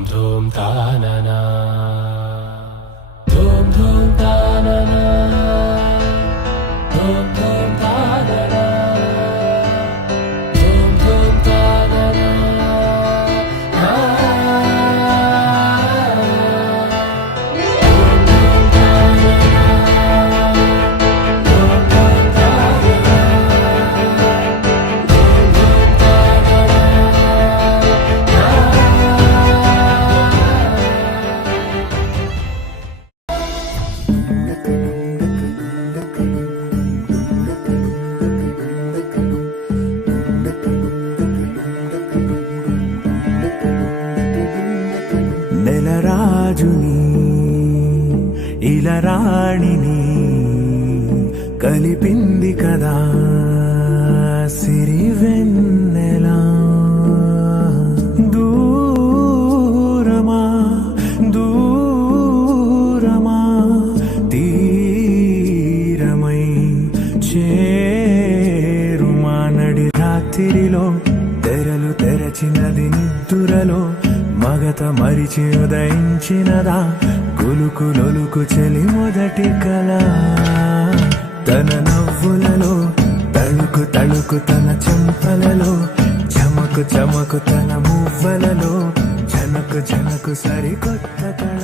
ధూమ్ ధూమ్ తాననా ధూమ్ ధూమ్ తాననా ధూమ్ ధూమ్ తాననా ధూమ్ ధూమ్ తాననా నెలరాజుని ఇలరాణిని కలిపింది కదా సిరివెన్నెలా దూరమా దూరమా తీరమై చేరుమా నడి రాత్రిలో తెరలు తెరచినది నిద్దురలో మగత మరిచి ఉదయించినదా కులుకులొలుకు చెలి మొదటి కళ తన నవ్వులలో తళుకు తళుకు తన చెంపలలో చమకు చమకు తన మువ్వలలో జనకు జనకు సరికొత్త కళ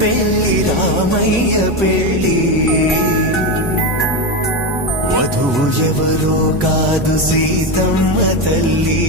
పెళ్లి రామయ్య పెళ్లి వధువు ఎవరో కాదు సీతమ్మ తల్లి